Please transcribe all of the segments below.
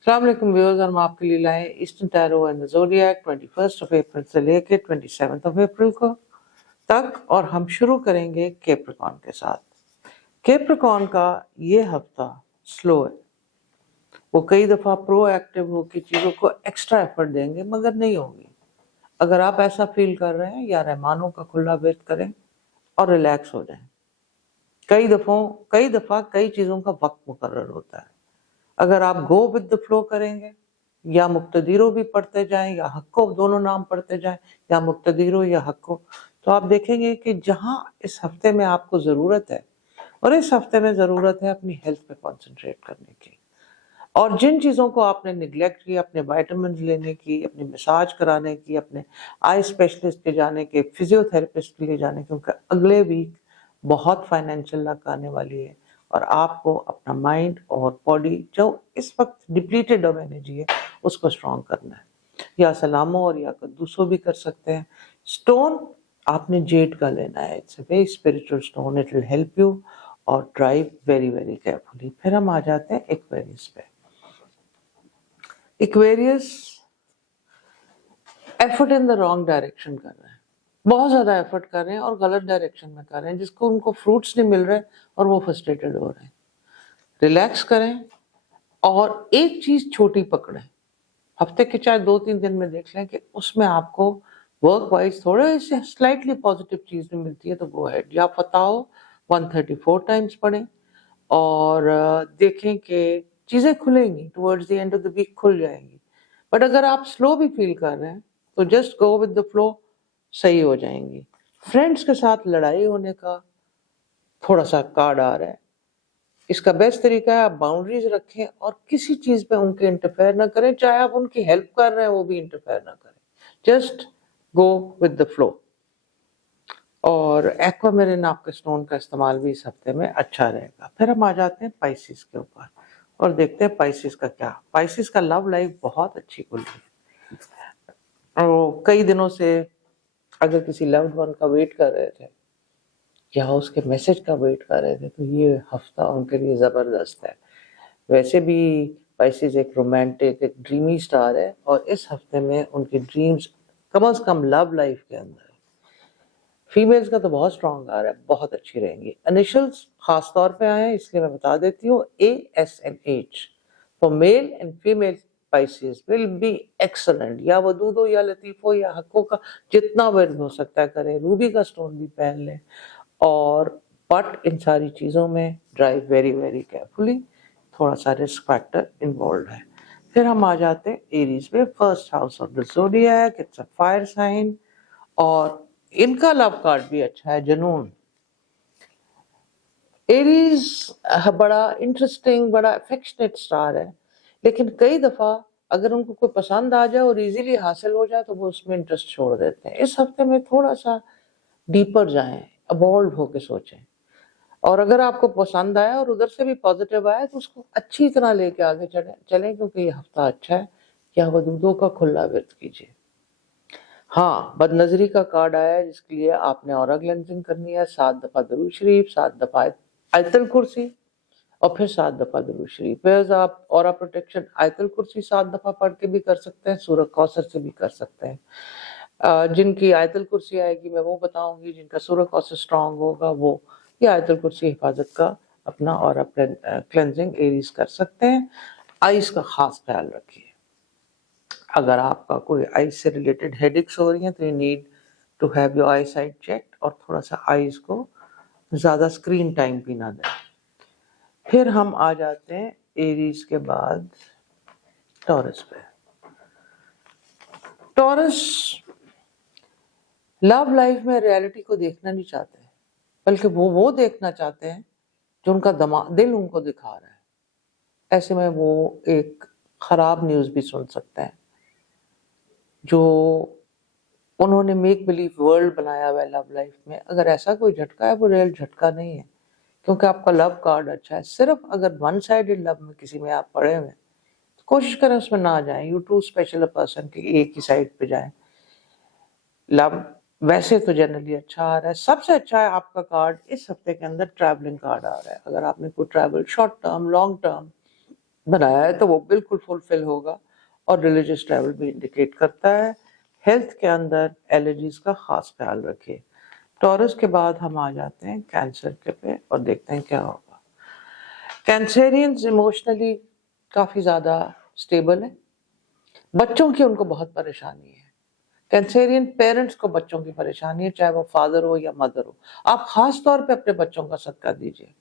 अस्सलाम वालेकुम व्यूअर्स, हम आपके लिए लाए eastern tarot and the zodiac 21 अप्रैल से लेके 27 अप्रैल को तक, और हम शुरू करेंगे कैप्रिकॉर्न के साथ। कैप्रिकॉर्न का ये हफ्ता स्लो है। वो कई दफ़ा प्रोएक्टिव होकर चीज़ों को एक्स्ट्रा एफर्ट देंगे, मगर नहीं होगी। अगर आप ऐसा फील कर रहे हैं, या रहमानों का खुला वेट करें और रिलैक्स हो जाएं। कई दफ़ा कई चीज़ों का वक्त मुकर्रर होता है। अगर आप गो विद द फ्लो करेंगे, या मुक्तदीरो भी पढ़ते जाएं या हक्को, दोनों नाम पढ़ते जाएं, या मुक्तदीरो या हक्को, तो आप देखेंगे कि जहां इस हफ्ते में आपको ज़रूरत है, और इस हफ्ते में ज़रूरत है अपनी हेल्थ पे कंसंट्रेट करने की, और जिन चीज़ों को आपने निगलेक्ट किया, अपने वाइटामिन लेने की, अपनी मसाज कराने की, अपने आई स्पेशलिस्ट के जाने के, फिजियोथेरेपिस्ट के लिए जाने की, क्योंकि अगले वीक बहुत फाइनेंशियल लक आने वाली है, और आपको अपना माइंड और बॉडी जो इस वक्त डिप्लीटेड ऑफ एनर्जी है उसको स्ट्रॉन्ग करना है। या सलामो और या कद्दूसो भी कर सकते हैं। स्टोन आपने जेड का लेना है। It's a very spiritual stone, it will help you, और ड्राइव वेरी वेरी केयरफुली। फिर हम आ जाते हैं एक्वेरियस पे। Aquarius effort in the wrong direction कर रहे हैं, बहुत ज्यादा एफर्ट कर रहे हैं और गलत डायरेक्शन में कर रहे हैं, जिसको उनको फ्रूट्स नहीं मिल रहे और वो फ्रस्ट्रेटेड हो रहे हैं। रिलैक्स करें और एक चीज छोटी पकड़ें। हफ्ते के चाहे 2-3 दिन में देख लें कि उसमें आपको वर्क वाइज थोड़े से स्लाइटली पॉजिटिव चीज भी मिलती है, तो गो अहेड। या फताह 134 टाइम्स पढ़ें और देखें कि चीजें खुलेंगी, towards the end of the week खुल जाएंगी। बट अगर आप स्लो भी फील कर रहे हैं तो just go with the flow, सही हो जाएंगी। फ्रेंड्स के साथ लड़ाई होने का थोड़ा सा कार्ड आ रहा है। इसका बेस्ट तरीका है आप बाउंड्रीज रखें और किसी चीज पे उनके इंटरफेयर ना करें, चाहे आप उनकी हेल्प कर रहे हैं वो भी इंटरफेयर ना करें, just go with the flow. और एक्वामेरिन आपके स्टोन का इस्तेमाल भी इस हफ्ते में अच्छा रहेगा। फिर हम आ जाते हैं पाइसिस के ऊपर और देखते हैं पाइसिस का क्या। पाइसिस का लव लाइफ बहुत अच्छी खुल रही है, और कई दिनों से अगर किसी लव्ड वन का वेट कर रहे थे या उसके मैसेज का वेट कर रहे थे, तो ये हफ्ता उनके लिए जबरदस्त है। वैसे भी पाइसेस एक रोमांटिक, एक ड्रीमी स्टार है, और इस हफ्ते में उनके ड्रीम्स कम से कम लव लाइफ के अंदर, फीमेल्स का तो बहुत स्ट्रॉन्ग आ रहा है, बहुत अच्छी रहेंगी। इनिशियल्स खास तौर पे आए हैं, इसलिए मैं बता देती हूँ, ASNH for male and female Pisces will be excellent. या वदूदो या लतीफो या हक्को का जितना वर्ड हो सकता है करें, रूबी का स्टोन भी पहन लें, और बट इन सारी चीज़ों में ड्राइव वेरी वेरी केयरफुली, थोड़ा सा रिस्क फैक्टर इन्वॉल्व है। फिर हम आ जाते हैं एरीज पे। First house of the zodiac, it's a fire sign, और इनका लव कार्ड भी अच्छा है, जनून। एरीज बड़ा इंटरेस्टिंग, बड़ा अफेक्शनेट स्टार है, लेकिन कई दफा अगर उनको कोई पसंद आ जाए और इजीली हासिल हो जाए तो वो उसमें इंटरेस्ट छोड़ देते हैं। इस हफ्ते में थोड़ा सा डीपर जाएं, अबॉल्व होके सोचें, और अगर आपको पसंद आया और उधर से भी पॉजिटिव आया तो उसको अच्छी तरह लेके आगे चलें, क्योंकि ये हफ्ता अच्छा है। या वदूदों का खुला विर्द कीजिए। हाँ, बदनजरी का कार्ड आया है, जिसके लिए आपने ऑरा क्लेंजिंग करनी है। 7 दफा दरूद शरीफ, 7 दफा आयतल कुर्सी, और फिर 7 दफा दरूद शरीफ। फिर आप ऑरा प्रोटेक्शन आयतल कुर्सी 7 दफा पढ़ के भी कर सकते हैं, सूरह कौसर से भी कर सकते हैं। जिनकी आयतल कुर्सी आएगी मैं वो बताऊंगी, जिनका सूरह कौसर स्ट्रांग होगा वो ये आयतल कुर्सी हिफाजत का अपना और क्लेंजिंग एरीज कर सकते हैं। आइस का खास ख्याल रखिए। अगर आपका कोई आइस से रिलेटेड हेडेक्स हो रही हैं तो you need to have your eyesight check, और थोड़ा सा आइस को ज़्यादा स्क्रीन टाइम भी ना दें। फिर हम आ जाते हैं एरीज के बाद टॉरस पे। टॉरस लव लाइफ में रियलिटी को देखना नहीं चाहते, बल्कि वो देखना चाहते हैं जो उनका दिल उनको दिखा रहा है। ऐसे में वो एक खराब न्यूज़ भी सुन सकते हैं। जो उन्होंने मेक बिलीव वर्ल्ड बनाया हुआ है लव लाइफ में, अगर ऐसा कोई झटका है वो रियल झटका नहीं है, क्योंकि आपका लव कार्ड अच्छा है। सिर्फ अगर वन साइडेड लव में किसी में आप पड़े हुए तो कोशिश करें उसमें ना जाएं। You too special a person की एक ही साइड पे जाएं। लव वैसे तो जनरली अच्छा आ रहा है। सबसे अच्छा है आपका कार्ड इस हफ्ते के अंदर ट्रैवलिंग कार्ड आ रहा है। अगर आपने कोई travel short term, long term, बनाया है तो वो बिल्कुल फुलफिल होगा, और रिलीजियस ट्रैवल भी इंडिकेट करता है। हेल्थ के अंदर एलर्जीज का खास ख्याल रखिए। टॉरस के बाद हम आ जाते हैं कैंसर के पे और देखते हैं क्या होगा। कैंसेरियंस इमोशनली काफ़ी ज़्यादा स्टेबल है, बच्चों की उनको बहुत परेशानी है। कैंसेरियन पेरेंट्स को बच्चों की परेशानी है, चाहे वो फादर हो या मदर हो। आप खास तौर पे अपने बच्चों का सदका दीजिए,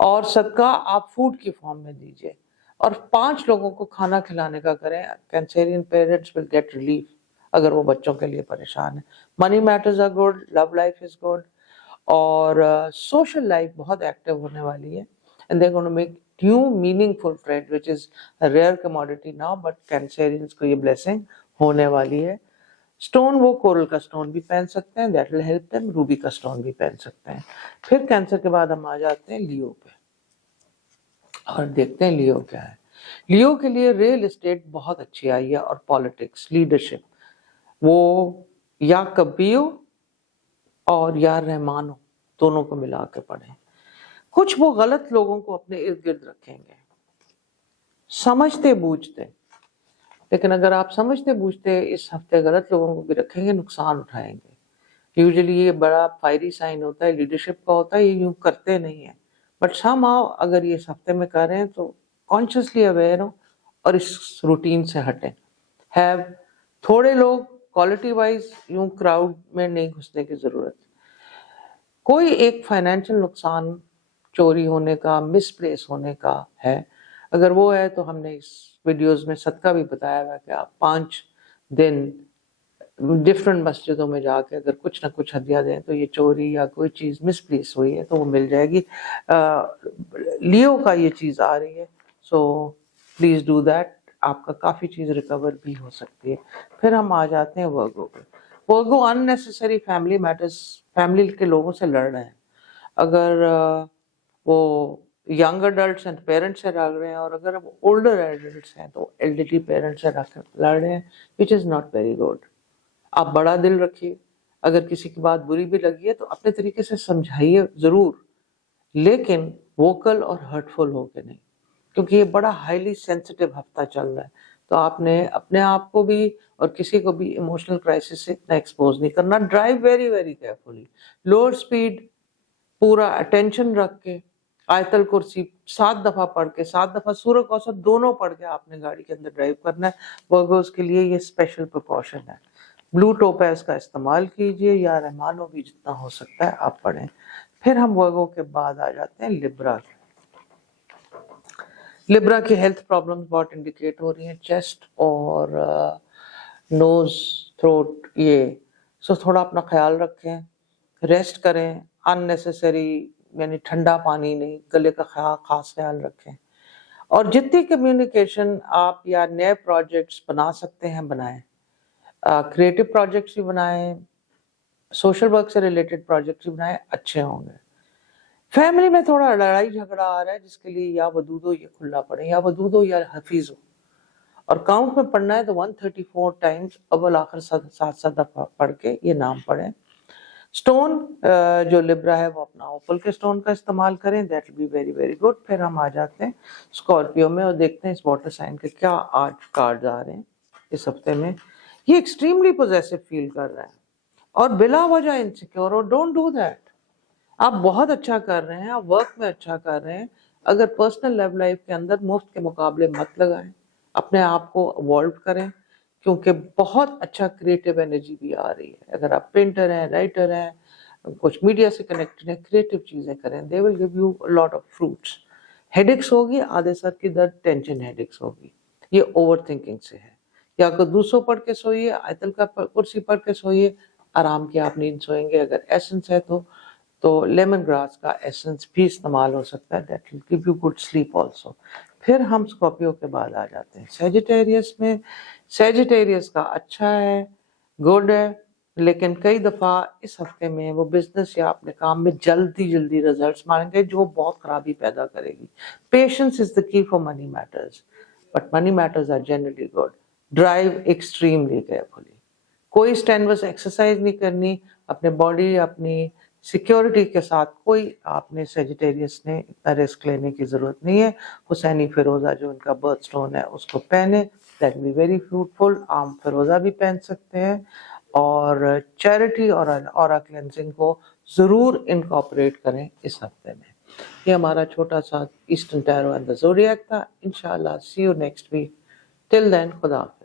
और सदका आप फूड की फॉर्म में दीजिए, और 5 लोगों को खाना खिलाने का करें। Cancerian parents will get relief अगर वो बच्चों के लिए परेशान है। Money matters are good, love life is good, और सोशल लाइफ बहुत एक्टिव होने वाली है, and they are going to make new meaningful friend which is a rare commodity now, but Cancerians को ये ब्लेसिंग होने वाली है। स्टोन वो कोरल का स्टोन भी पहन सकते हैं, that will help them. Ruby का स्टोन भी पहन सकते हैं। फिर कैंसर के बाद हम आ जाते हैं लियो पे, और देखते हैं लियो क्या है। लियो के लिए रियल एस्टेट बहुत अच्छी आई है, और पॉलिटिक्स, लीडरशिप, वो या कबियो और या रहमानो दोनों को मिला के पढ़ें। कुछ वो गलत लोगों को अपने इर्द गिर्द रखेंगे, समझते बूझते, लेकिन अगर आप समझते बूझते इस हफ्ते गलत लोगों को भी रखेंगे, नुकसान उठाएंगे। यूजुअली ये बड़ा फायरी साइन होता है, लीडरशिप का होता है, ये यूं करते नहीं है, बट समहाउ अगर ये इस हफ्ते में कर रहे हैं तो कॉन्शियसली अवेयर हो और इस रूटीन से हटें। हैव थोड़े लोग, क्वालिटी वाइज यूं क्राउड में नहीं घुसने की जरूरत। कोई एक फाइनेंशियल नुकसान चोरी होने का, मिसप्लेस होने का है, अगर वो है तो हमने इस वीडियोस में सदका भी बताया हुआ कि आप 5 दिन डिफरेंट मस्जिदों में जाके अगर कुछ ना कुछ हदिया दें तो ये चोरी या कोई चीज़ मिसप्लेस हुई है तो वो मिल जाएगी। लियो का ये चीज़ आ रही है, सो प्लीज़ डू दैट, आपका काफ़ी चीज़ रिकवर भी हो सकती है। फिर हम आ जाते हैं वर्गो पे। वर्गो अननेसेसरी फैमिली मैटर्स, फैमिली के लोगों से लड़ रहे हैं। अगर वो यंग अडल्ट्स एंड पेरेंट्स से लड़ रहे हैं, और अगर वो ओल्डर एडल्ट्स हैं तो एल्डरली पेरेंट्स से लड़ रहे हैं, which is not very good. आप बड़ा दिल रखिए, अगर किसी की बात बुरी भी लगी है तो अपने तरीके से समझाइए ज़रूर, लेकिन वोकल और हर्टफुल होके नहीं, क्योंकि ये बड़ा हाईली सेंसिटिव हफ्ता चल रहा है। तो आपने अपने आप को भी और किसी को भी इमोशनल क्राइसिस से इतना एक्सपोज नहीं करना। Drive very very carefully, lower speed, पूरा अटेंशन रख के, आयतल कुर्सी 7 दफ़ा पढ़ के, 7 दफ़ा सूरह कौसर दोनों पढ़ के आपने गाड़ी के अंदर ड्राइव करना है। वर्गोस के लिए ये स्पेशल प्रिकॉशन है। ब्लू टोपैज का इस्तेमाल कीजिए, या रहमानो भी जितना हो सकता है आप पढ़ें। फिर हम वर्गो के बाद आ जाते हैं लिब्रा के। लिब्रा की हेल्थ प्रॉब्लम्स बहुत इंडिकेट हो रही हैं, चेस्ट और नोज, थ्रोट, ये सो थोड़ा अपना ख्याल रखें, रेस्ट करें, अननेसेसरी यानी ठंडा पानी नहीं, गले का खास ख्याल रखें, और जितनी कम्युनिकेशन आप या नए प्रोजेक्ट्स बना सकते हैं बनाएं, क्रिएटिव प्रोजेक्ट्स भी बनाएं, सोशल वर्क से रिलेटेड प्रोजेक्ट्स भी बनाएं, अच्छे होंगे। फैमिली में थोड़ा लड़ाई झगड़ा आ रहा है, जिसके लिए या वदूद हो या खुला पढ़े, या वदूद हो या हफीज हो, और काउंट में पढ़ना है तो 134 टाइम्स अव्वल आखिर 7 दफा पढ़ के ये नाम पढ़ें। स्टोन जो लिब्रा है वो अपना ओपल के स्टोन का इस्तेमाल करें, that will be very very good. फिर हम आ जाते हैं स्कॉर्पियो में और देखते हैं इस वाटर साइन के क्या 8 कार्ड आ रहे हैं इस हफ्ते में। ये एक्सट्रीमली पोजेसिव फील कर रहा है और बिला वजह इनसिक्योर, और डोंट डू दैट। आप बहुत अच्छा कर रहे हैं, आप वर्क में अच्छा कर रहे हैं, अगर पर्सनल लव लाइफ के अंदर मुफ्त के मुकाबले मत लगाएं, अपने आप को इवॉल्व करें, क्योंकि बहुत अच्छा क्रिएटिव एनर्जी भी आ रही है। अगर आप पेंटर हैं, राइटर हैं, कुछ मीडिया से कनेक्टेड हैं, क्रिएटिव चीज़ें करें, they will give you lot of fruits. Headaches होगी, आधे सर की दर्द टेंशन हेडेक्स होगी, ये ओवर थिंकिंग से है। या तो दूसरों पढ़ के सोइए, आयतल का कुर्सी पढ़ के सोइए, आराम की आप नींद सोएंगे। अगर एसेंस है तो लेमन ग्रास का एसेंस भी इस्तेमाल हो सकता है, that will give you good sleep also. फिर हम स्कॉर्पियो के बाद आ जाते हैं सैजिटेरियस में। सैजिटेरियस का अच्छा है, गुड है, लेकिन कई दफ़ा इस हफ्ते में वो बिजनेस या अपने काम में जल्दी रिजल्ट्स मांगेंगे, जो बहुत खराबी पैदा करेगी। Patience is the key for money matters, but money matters are generally good. Drive extremely carefully, कोई स्ट्रेनवस एक्सरसाइज नहीं करनी, अपने बॉडी, अपनी سیکیورٹی کے ساتھ کوئی آپ نے سیجیٹیریس نے اتنا رسک لینے کی ضرورت نہیں ہے. حسینی فیروزہ جو ان کا برتھ سٹون ہے اس کو پہنے, دیٹ بی ویری فروٹفل. عام فیروزہ بھی پہن سکتے ہیں, اور چیریٹی اور اورا کلینزنگ کو ضرور انکارپوریٹ کریں اس ہفتے میں. یہ ہمارا چھوٹا سا ایسٹرن ٹیرو اینڈ دا زوڈیاک تھا. انشاءاللہ سی یو نیکسٹ ویک. ٹل دین خدا حافظ.